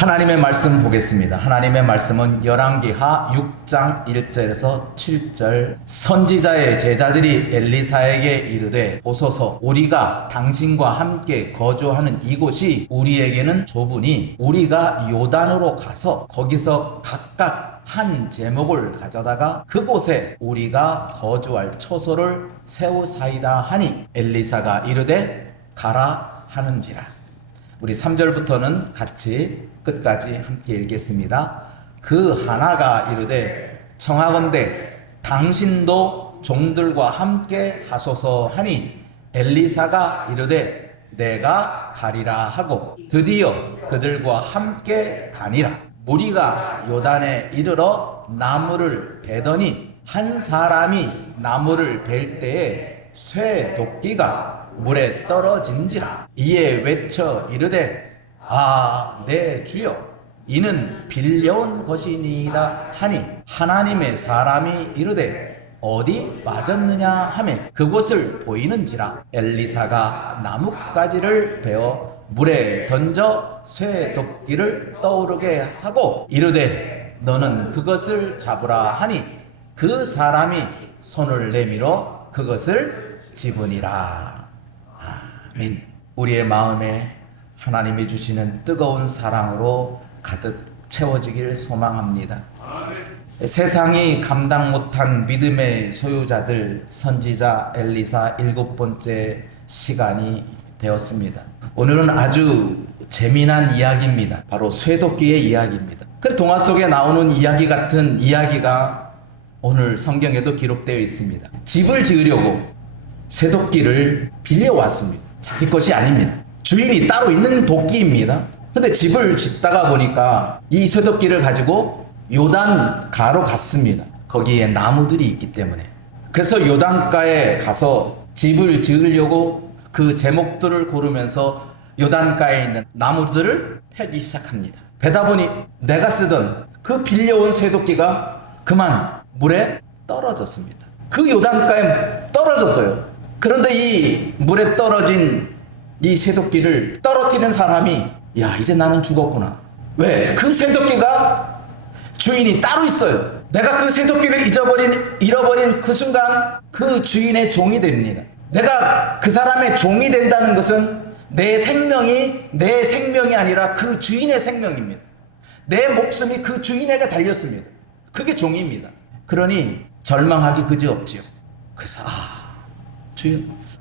하나님의 말씀 보겠습니다. 하나님의 말씀은 열왕기하 6장 1절에서 7절. 선지자의 제자들이 엘리사에게 이르되 보소서, 우리가 당신과 함께 거주하는 이곳이 우리에게는 좁으니 우리가 요단으로 가서 거기서 각각 한 제목을 가져다가 그곳에 우리가 거주할 처소를 세우사이다 하니 엘리사가 이르되 가라 하는지라. 우리 3절부터는 같이 끝까지 함께 읽겠습니다. 그 하나가 이르되 청하건대 당신도 종들과 함께 하소서 하니 엘리사가 이르되 내가 가리라 하고 드디어 그들과 함께 가니라. 무리가 요단에 이르러 나무를 베더니 한 사람이 나무를 벨 때에 쇠 도끼가 물에 떨어진지라. 이에 외쳐 이르되 내 주여, 이는 빌려온 것이니이다 하니 하나님의 사람이 이르되 어디 빠졌느냐 하며 그곳을 보이는지라. 엘리사가 나뭇가지를 베어 물에 던져 쇠 도끼를 떠오르게 하고 이르되 너는 그것을 잡으라 하니 그 사람이 손을 내밀어 그것을 집으니라. 아멘. 우리의 마음에 하나님이 주시는 뜨거운 사랑으로 가득 채워지기를 소망합니다. 세상이 감당 못한 믿음의 소유자들, 선지자 엘리사 7번째 시간이 되었습니다. 오늘은 아주 재미난 이야기입니다. 바로 쇠도끼의 이야기입니다. 그 동화 속에 나오는 이야기 같은 이야기가 오늘 성경에도 기록되어 있습니다. 집을 지으려고 쇠도끼를 빌려왔습니다. 자기 것이 아닙니다. 주인이 따로 있는 도끼입니다. 근데 집을 짓다가 보니까 이 쇠도끼를 가지고 요단가로 갔습니다. 거기에 나무들이 있기 때문에. 그래서 요단가에 가서 집을 지으려고 그 제목들을 고르면서 요단가에 있는 나무들을 패기 시작합니다. 베다 보니 내가 쓰던 그 빌려온 쇠도끼가 그만 물에 떨어졌습니다. 그 요단가에 떨어졌어요. 그런데 이 물에 떨어진 이 쇠도끼를 떨어뜨리는 사람이 이제 나는 죽었구나. 왜? 그 쇠도끼가 주인이 따로 있어요. 내가 그 쇠도끼를 잃어버린 그 순간 그 주인의 종이 됩니다. 내가 그 사람의 종이 된다는 것은 내 생명이 아니라 그 주인의 생명입니다. 내 목숨이 그 주인에게 달렸습니다. 그게 종입니다. 그러니 절망하기 그지없지요. 그래서 주여,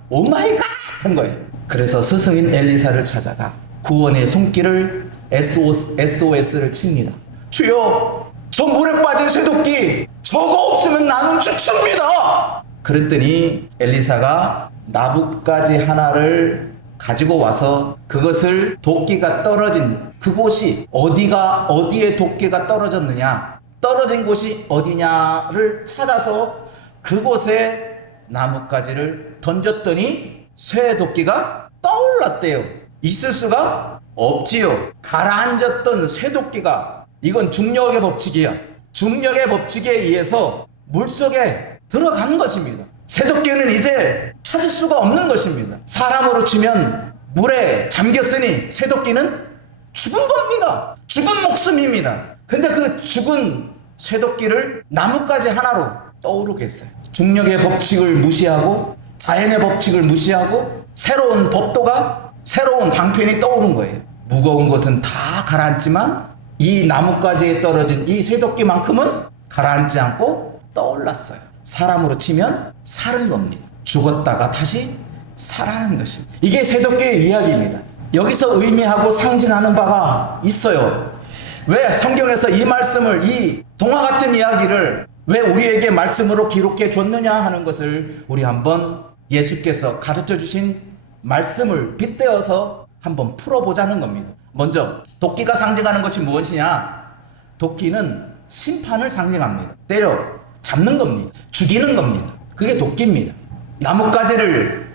오마이갓 한 거예요. 그래서 스승인 엘리사를 찾아가 구원의 손길을 SOS를 칩니다. 주여, 저 물에 빠진 쇠도끼 저거 없으면 나는 죽습니다. 그랬더니 엘리사가 나뭇가지 하나를 가지고 와서 그것을 도끼가 떨어진 그곳이 어디에 도끼가 떨어졌느냐, 떨어진 곳이 어디냐를 찾아서 그곳에 나뭇가지를 던졌더니 쇠 도끼가 떠올랐대요. 있을 수가 없지요. 가라앉았던 쇠 도끼가, 이건 중력의 법칙이야. 중력의 법칙에 의해서 물속에 들어가는 것입니다. 쇠 도끼는 이제 찾을 수가 없는 것입니다. 사람으로 치면 물에 잠겼으니 쇠 도끼는 죽은 겁니다. 죽은 목숨입니다. 근데 그 죽은 쇠 도끼를 나뭇가지 하나로 떠오르게 했어요. 중력의 법칙을 무시하고 자연의 법칙을 무시하고 새로운 법도가, 새로운 방편이 떠오른 거예요. 무거운 것은 다 가라앉지만 이 나뭇가지에 떨어진 이 쇠도끼만큼은 가라앉지 않고 떠올랐어요. 사람으로 치면 살은 겁니다. 죽었다가 다시 살아나는 것입니다. 이게 쇠도끼의 이야기입니다. 여기서 의미하고 상징하는 바가 있어요. 왜 성경에서 이 말씀을, 이 동화 같은 이야기를 왜 우리에게 말씀으로 기록해 줬느냐 하는 것을 우리 한번 예수께서 가르쳐 주신 말씀을 빗대어서 한번 풀어보자는 겁니다. 먼저 도끼가 상징하는 것이 무엇이냐? 도끼는 심판을 상징합니다. 때려 잡는 겁니다. 죽이는 겁니다. 그게 도끼입니다. 나뭇가지를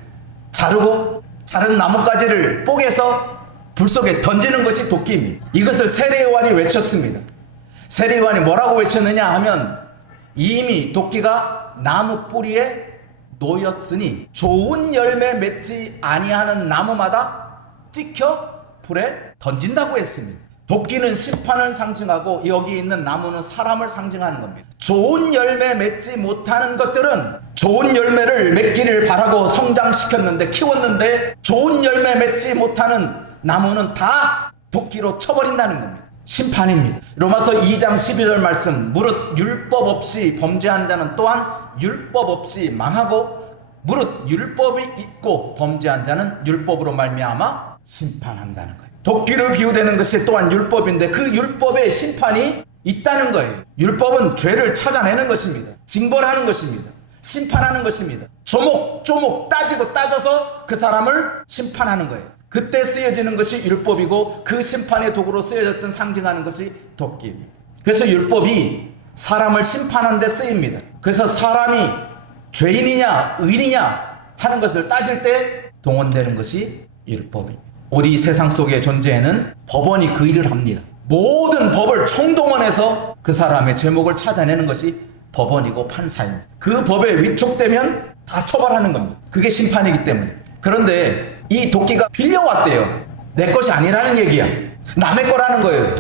자르고 자른 나뭇가지를 뽀개서 불 속에 던지는 것이 도끼입니다. 이것을 세례요한이 외쳤습니다. 세례요한이 뭐라고 외쳤느냐 하면 이미 도끼가 나무 뿌리에 놓였으니 좋은 열매 맺지 아니하는 나무마다 찍혀 불에 던진다고 했습니다. 도끼는 심판을 상징하고 여기 있는 나무는 사람을 상징하는 겁니다. 좋은 열매 맺지 못하는 것들은 좋은 열매를 맺기를 바라고 성장시켰는데, 키웠는데 좋은 열매 맺지 못하는 나무는 다 도끼로 쳐버린다는 겁니다. 심판입니다. 로마서 2장 12절 말씀, 무릇 율법 없이 범죄한 자는 또한 율법 없이 망하고 무릇 율법이 있고 범죄한 자는 율법으로 말미암아 심판한다는 거예요. 도끼로 비유되는 것이 또한 율법인데 그 율법의 심판이 있다는 거예요. 율법은 죄를 찾아내는 것입니다. 징벌하는 것입니다. 심판하는 것입니다. 조목조목 따지고 따져서 그 사람을 심판하는 거예요. 그때 쓰여지는 것이 율법이고 그 심판의 도구로 쓰여졌던 상징하는 것이 도끼입니다. 그래서 율법이 사람을 심판하는 데 쓰입니다. 그래서 사람이 죄인이냐 의인이냐 하는 것을 따질 때 동원되는 것이 율법입니다. 우리 세상 속의 존재에는 법원이 그 일을 합니다. 모든 법을 총동원해서 그 사람의 죄목을 찾아내는 것이 법원이고 판사입니다. 그 법에 위촉되면 다 처벌하는 겁니다. 그게 심판이기 때문에. 그런데 이 도끼가 빌려왔대요. 내 것이 아니라는 얘기야. 남의 거라는 거예요.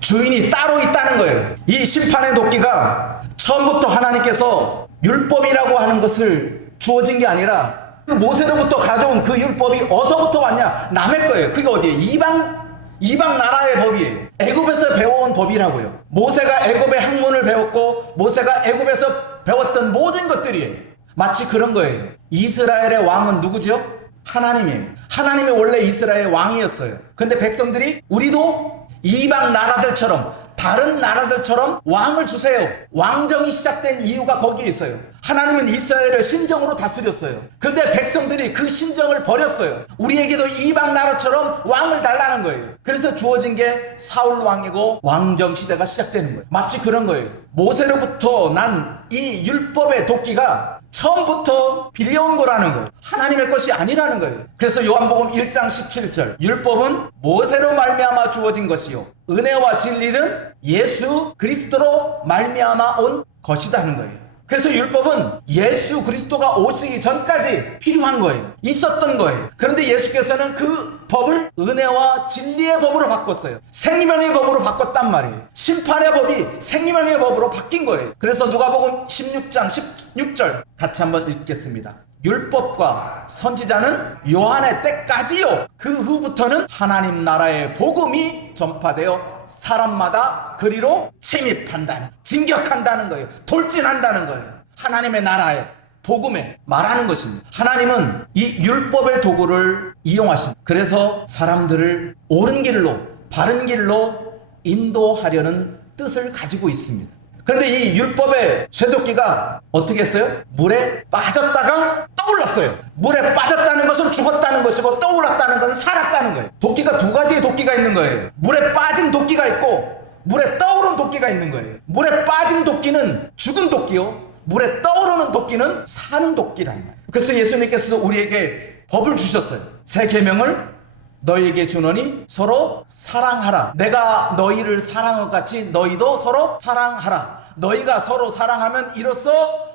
주인이 따로 있다는 거예요. 이 심판의 도끼가 처음부터 하나님께서 율법이라고 하는 것을 주어진 게 아니라 그 모세로부터 가져온 그 율법이 어디서부터 왔냐? 남의 거예요. 그게 어디예요? 이방 나라의 법이에요. 애굽에서 배워온 법이라고요. 모세가 애굽의 학문을 배웠고 모세가 애굽에서 배웠던 모든 것들이에요. 마치 그런 거예요. 이스라엘의 왕은 누구죠? 하나님이에요. 하나님이 원래 이스라엘의 왕이었어요. 근데 백성들이 우리도 이방 나라들처럼 다른 나라들처럼 왕을 주세요. 왕정이 시작된 이유가 거기에 있어요. 하나님은 이스라엘을 신정으로 다스렸어요. 근데 백성들이 그 신정을 버렸어요. 우리에게도 이방 나라처럼 왕을 달라는 거예요. 그래서 주어진 게 사울 왕이고 왕정 시대가 시작되는 거예요. 마치 그런 거예요. 모세로부터 난 이 율법의 도끼가 처음부터 빌려온 거라는 거예요. 하나님의 것이 아니라는 거예요. 그래서 요한복음 1장 17절, 율법은 모세로 말미암아 주어진 것이요 은혜와 진리는 예수 그리스도로 말미암아 온 것이다 하는 거예요. 그래서 율법은 예수 그리스도가 오시기 전까지 필요한 거예요. 있었던 거예요. 그런데 예수께서는 그 법을 은혜와 진리의 법으로 바꿨어요. 생명의 법으로 바꿨단 말이에요. 심판의 법이 생명의 법으로 바뀐 거예요. 그래서 누가복음 16장 16절 같이 한번 읽겠습니다. 율법과 선지자는 요한의 때까지요. 그 후부터는 하나님 나라의 복음이 전파되어 사람마다 그리로 침입한다는, 진격한다는 거예요. 돌진한다는 거예요. 하나님의 나라의 복음에 말하는 것입니다. 하나님은 이 율법의 도구를 이용하십니다. 그래서 사람들을 옳은 길로, 바른 길로 인도하려는 뜻을 가지고 있습니다. 그런데 이 율법의 쇠도끼가 어떻게 했어요? 물에 빠졌다가 떠올랐어요. 물에 빠졌다는 것은 죽었다는 것이고 떠올랐다는 것은 살았다는 거예요. 도끼가 두 가지의 도끼가 있는 거예요. 물에 빠진 도끼가 있고 물에 떠오른 도끼가 있는 거예요. 물에 빠진 도끼는 죽은 도끼요, 물에 떠오르는 도끼는 사는 도끼라는 거예요. 그래서 예수님께서도 우리에게 법을 주셨어요. 새 계명을 너희에게 주노니 서로 사랑하라. 내가 너희를 사랑한 것 같이 너희도 서로 사랑하라. 너희가 서로 사랑하면 이로써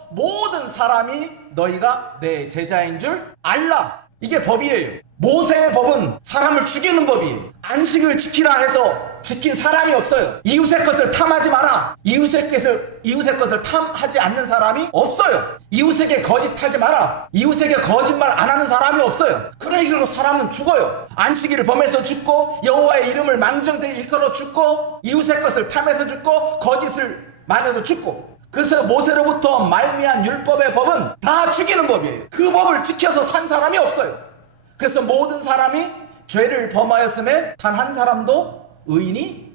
모든 사람이 너희가 내 제자인 줄 알라. 이게 법이에요. 모세의 법은 사람을 죽이는 법이에요. 안식을 지키라 해서 지킨 사람이 없어요. 이웃의 것을 탐하지 마라. 이웃의 것을 탐하지 않는 사람이 없어요. 이웃에게 거짓하지 마라. 이웃에게 거짓말 안 하는 사람이 없어요. 그러니까 사람은 죽어요. 안식일을 범해서 죽고 여호와의 이름을 망정되게 일컬어 죽고 이웃의 것을 탐해서 죽고 거짓을 말해서 죽고. 그래서 모세로부터 말미암은 율법의 법은 다 죽이는 법이에요. 그 법을 지켜서 산 사람이 없어요. 그래서 모든 사람이 죄를 범하였음에 단 한 사람도 의인이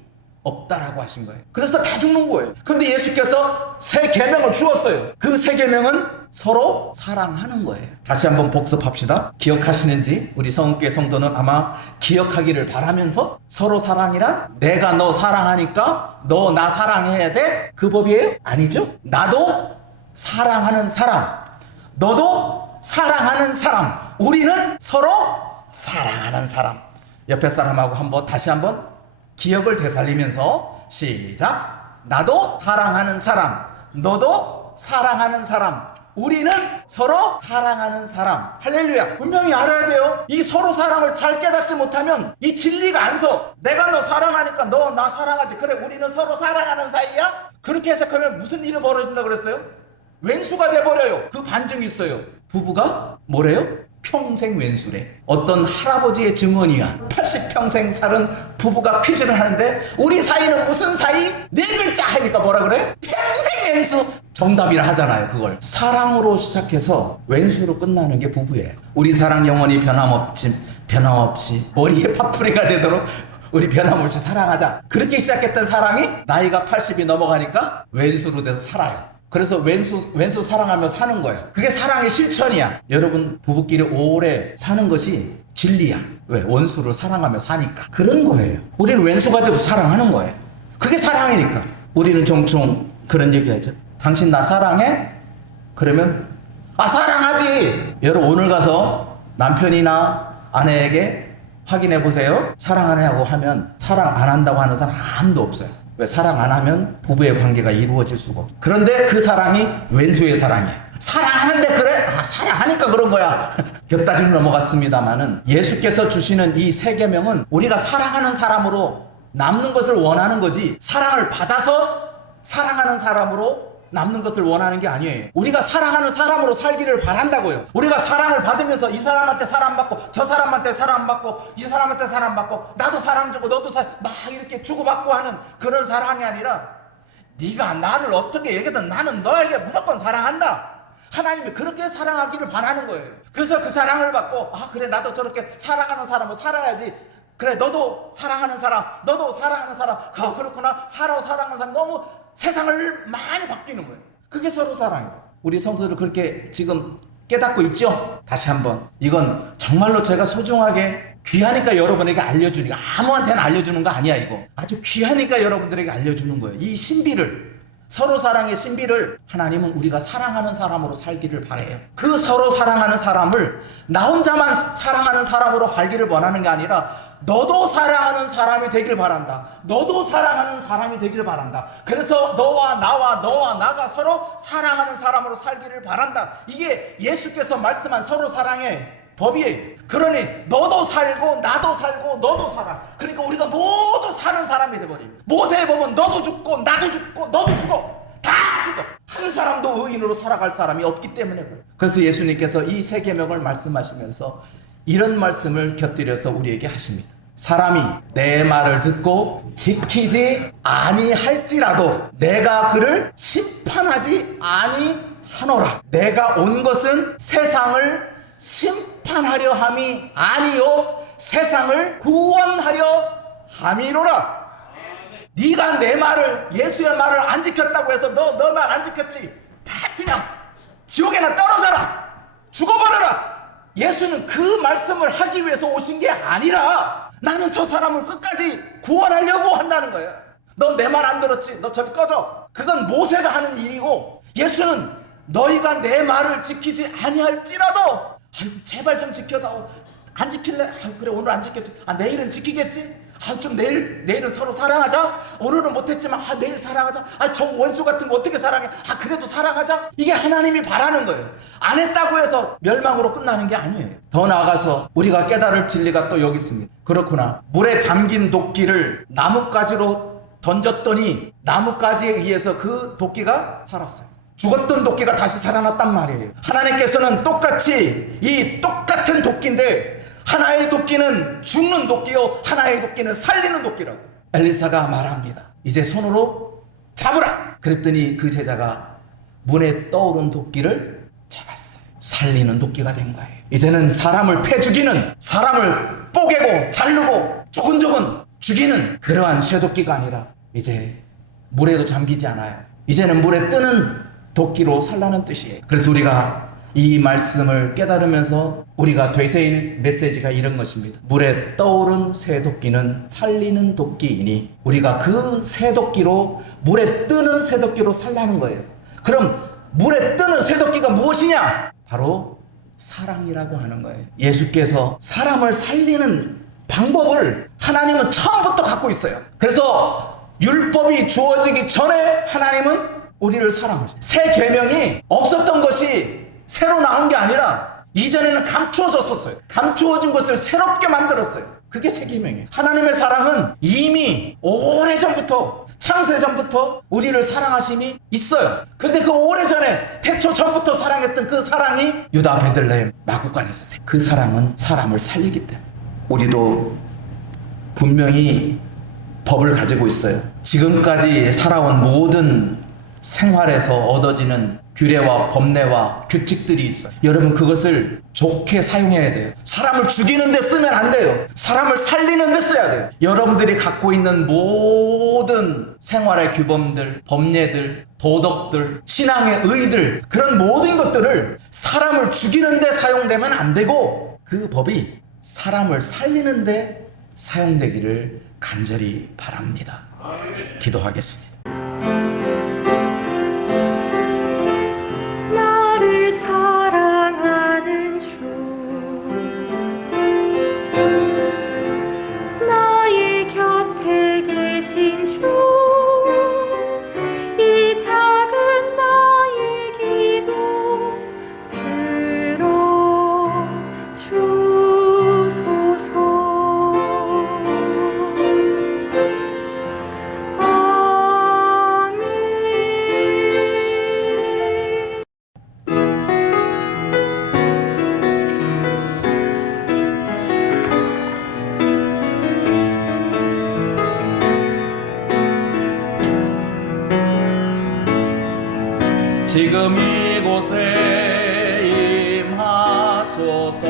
없다라고 하신 거예요. 그래서 다 죽는 거예요. 그런데 예수께서 새 계명을 주었어요. 그 새 계명은 서로 사랑하는 거예요. 다시 한번 복습합시다. 기억하시는지 우리 성교회 성도는 아마 기억하기를 바라면서, 서로 사랑이란 내가 너 사랑하니까 너 나 사랑해야 돼? 그 법이에요? 아니죠. 나도 사랑하는 사람, 너도 사랑하는 사람, 우리는 서로 사랑하는 사람. 옆에 사람하고 다시 한번 기억을 되살리면서 시작. 나도 사랑하는 사람, 너도 사랑하는 사람, 우리는 서로 사랑하는 사람. 할렐루야. 분명히 알아야 돼요. 이 서로 사랑을 잘 깨닫지 못하면 이 진리가 안 서. 내가 너 사랑하니까 너 나 사랑하지. 그래, 우리는 서로 사랑하는 사이야? 그렇게 해석하면 무슨 일이 벌어진다 그랬어요? 왼수가 돼버려요. 그 반증이 있어요. 부부가 뭐래요? 평생 왼수래. 어떤 할아버지의 증언이야. 80평생 살은 부부가 퀴즈를 하는데 우리 사이는 무슨 사이? 네 글자 하니까 뭐라 그래? 평생 왼수. 정답이라 하잖아요. 그걸 사랑으로 시작해서 왼수로 끝나는 게 부부예요. 우리 사랑 영원히 변함없이 머리에 파뿌리가 되도록 우리 변함없이 사랑하자. 그렇게 시작했던 사랑이 나이가 80이 넘어가니까 왼수로 돼서 살아요. 그래서 왼수 사랑하며 사는 거예요. 그게 사랑의 실천이야. 여러분 부부끼리 오래 사는 것이 진리야. 왜? 원수를 사랑하며 사니까. 그런 거예요. 우리는 왼수가 돼서 사랑하는 거예요. 그게 사랑이니까. 우리는 종종 그런 얘기하죠. 당신 나 사랑해? 그러면 사랑하지. 여러분 오늘 가서 남편이나 아내에게 확인해 보세요. 사랑하냐고 하면 사랑 안 한다고 하는 사람 아무도 없어요. 왜? 사랑 안 하면 부부의 관계가 이루어질 수가 없어. 그런데 그 사랑이 왼수의 사랑이야. 사랑하는데 그래? 사랑하니까 그런 거야. 곁다리를 넘어갔습니다마는 예수께서 주시는 이 세 계명은 우리가 사랑하는 사람으로 남는 것을 원하는 거지, 사랑을 받아서 사랑하는 사람으로 남는 것을 원하는 게 아니에요. 우리가 사랑하는 사람으로 살기를 바란다고요. 우리가 사랑을 받으면서 이 사람한테 사랑받고 저 사람한테 사랑받고 이 사람한테 사랑받고 나도 사랑 주고 너도 막 이렇게 주고받고 하는 그런 사랑이 아니라 네가 나를 어떻게 얘기하든 나는 너에게 무조건 사랑한다. 하나님이 그렇게 사랑하기를 바라는 거예요. 그래서 그 사랑을 받고 그래 나도 저렇게 사랑하는 사람으로 살아야지. 그래 너도 사랑하는 사람 그렇구나. 사랑하는 사람 너무 세상을 많이 바뀌는 거예요. 그게 서로 사랑이에요. 우리 성도들 그렇게 지금 깨닫고 있죠? 다시 한번 이건 정말로 제가 소중하게 귀하니까 여러분에게 알려주니까, 아무한테나 알려주는 거 아니야. 이거 아주 귀하니까 여러분들에게 알려주는 거예요. 이 신비를, 서로 사랑의 신비를 하나님은 우리가 사랑하는 사람으로 살기를 바래요. 그 서로 사랑하는 사람을 나 혼자만 사랑하는 사람으로 살기를 원하는 게 아니라 너도 사랑하는 사람이 되길 바란다. 너도 사랑하는 사람이 되길 바란다. 그래서 너와 나가 서로 사랑하는 사람으로 살기를 바란다. 이게 예수께서 말씀한 서로 사랑의 법이에요. 그러니 너도 살고 나도 살고 너도 살아. 그러니까 우리가 모두 사는 사람이 돼버립니다. 모세의 법은 너도 죽고 나도 죽고 너도 죽어. 다 죽어. 한 사람도 의인으로 살아갈 사람이 없기 때문에 그래요. 그래서 예수님께서 이 세 계명을 말씀하시면서 이런 말씀을 곁들여서 우리에게 하십니다. 사람이 내 말을 듣고 지키지 아니할지라도 내가 그를 심판하지 아니하노라. 내가 온 것은 세상을 심판하려 함이 아니요 세상을 구원하려 함이로라. 네가 내 말을, 예수의 말을 안 지켰다고 해서 너 말 안 지켰지, 다 그냥 지옥에나 떨어져라, 죽어버려라. 예수는 그 말씀을 하기 위해서 오신 게 아니라 나는 저 사람을 끝까지 구원하려고 한다는 거예요. 너 내 말 안 들었지? 너 저리 꺼져. 그건 모세가 하는 일이고, 예수는 너희가 내 말을 지키지 아니할지라도 제발 좀 지켜다오. 안 지킬래? 그래 오늘 안 지켰지. 내일은 지키겠지? 좀 내일은 서로 사랑하자. 오늘은 못했지만 내일 사랑하자. 저 원수 같은 거 어떻게 사랑해? 그래도 사랑하자. 이게 하나님이 바라는 거예요. 안 했다고 해서 멸망으로 끝나는 게 아니에요. 더 나아가서 우리가 깨달을 진리가 또 여기 있습니다. 그렇구나. 물에 잠긴 도끼를 나뭇가지로 던졌더니 나뭇가지에 의해서 그 도끼가 살았어요. 죽었던 도끼가 다시 살아났단 말이에요. 하나님께서는 똑같이 이 똑같은 도끼인데 하나의 도끼는 죽는 도끼요 하나의 도끼는 살리는 도끼라고 엘리사가 말합니다. 이제 손으로 잡으라. 그랬더니 그 제자가 문에 떠오른 도끼를 잡았어요. 살리는 도끼가 된 거예요. 이제는 사람을 패 죽이는, 사람을 뽀개고 자르고 조근조근 죽이는 그러한 쇠도끼가 아니라 이제 물에도 잠기지 않아요. 이제는 물에 뜨는 도끼로 살라는 뜻이에요. 그래서 우리가 이 말씀을 깨달으면서 우리가 되새일 메시지가 이런 것입니다. 물에 떠오른 쇠도끼는 살리는 도끼이니 우리가 그 쇠도끼로, 물에 뜨는 쇠도끼로 살라는 거예요. 그럼 물에 뜨는 쇠도끼가 무엇이냐? 바로 사랑이라고 하는 거예요. 예수께서 사람을 살리는 방법을 하나님은 처음부터 갖고 있어요. 그래서 율법이 주어지기 전에 하나님은 우리를 사랑하셔. 새 계명이 없었던 것이 새로 나온 게 아니라 이전에는 감추어졌었어요. 감추어진 것을 새롭게 만들었어요. 그게 새 계명이에요. 하나님의 사랑은 이미 오래전부터, 창세전부터 우리를 사랑하심이 있어요. 근데 그 오래전에 태초 전부터 사랑했던 그 사랑이 유다 베들레헴 마구간에서 그 사랑은 사람을 살리기 때문에 우리도 분명히 법을 가지고 있어요. 지금까지 살아온 모든 생활에서 얻어지는 규례와 법례와 규칙들이 있어요. 여러분 그것을 좋게 사용해야 돼요. 사람을 죽이는 데 쓰면 안 돼요. 사람을 살리는 데 써야 돼요. 여러분들이 갖고 있는 모든 생활의 규범들, 법례들, 도덕들, 신앙의 의들, 그런 모든 것들을 사람을 죽이는 데 사용되면 안 되고 그 법이 사람을 살리는 데 사용되기를 간절히 바랍니다. 기도하겠습니다. 나를 사랑하는 주, 나의 곁에 계신 주, 이 작은 나의 기도 들어 주소서. 지금 이곳에 임하소서.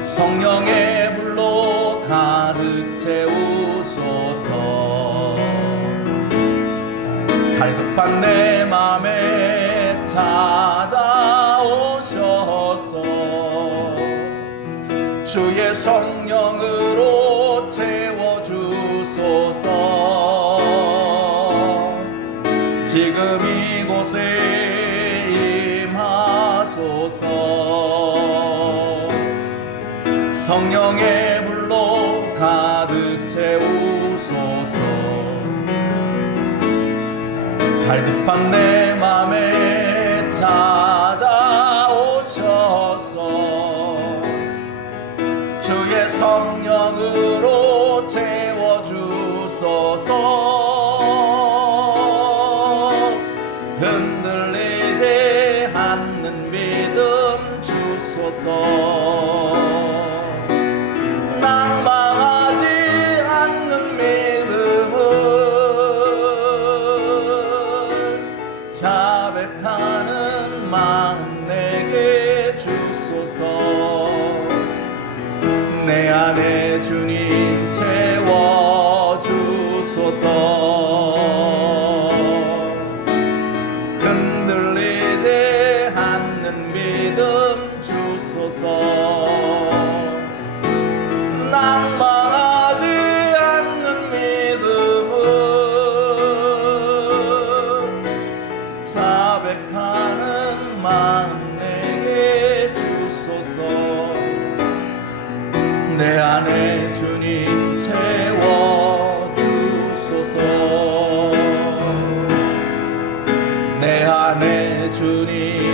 성령의 불로 가득 채우소서. 갈급한 내 맘에 찾아오셔서 주의 성령으로 채워주소서. 지금 이곳에 임하소서. 성령의 불로 가득 채우소서. 갈급한 내 맘에 찾아오셔서 주의 성령으로 채워주소서. 흔들리지 않는 믿음 주소서. 낭망하지 않는 믿음을 자백하는 마음 내게 주소서. 내 안에 주님 채워주소서. 낭망하지 않는 믿음을 자백하는 마음 내게 주소서. 내 안에 주님 채워주소서. 내 안에 주님